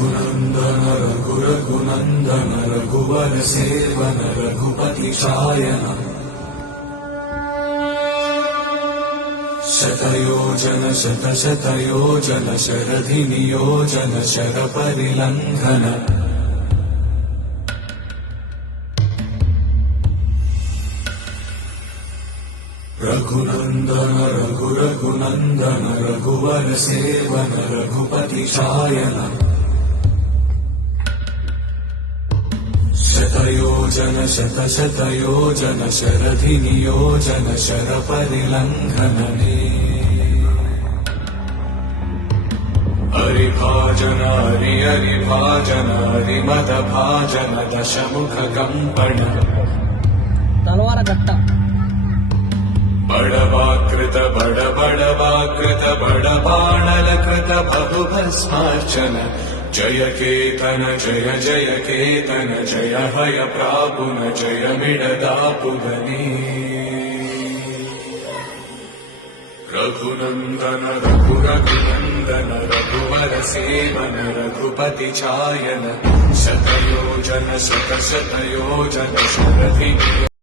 रघुनन्दन रघुनन्दन रघुवर seven Raghupati चायन शतयोजन शतशतयोजन शरधि नियोजन sir परिलंघन Raghunandan Raghunandan रघुवर seven Raghupati चायन शतयोजन शतशतयोजन शरधि नियोजन sir परिलंघनने हरिभाजन हरिभाजन हरिमद भाजन दशमुख कंपन तलवार गट्ट बड़वाकृत बड़वाकृत बड़बाणलकृत बहुभस्मार्चन जय केतन जय जय केतन जय हय प्रापुन जय मिडदापुगनी रघुनन्दन रघुनन्दन रघुवर सेवन रघुपति चायन शतयोजन शतशतयोजन शरधि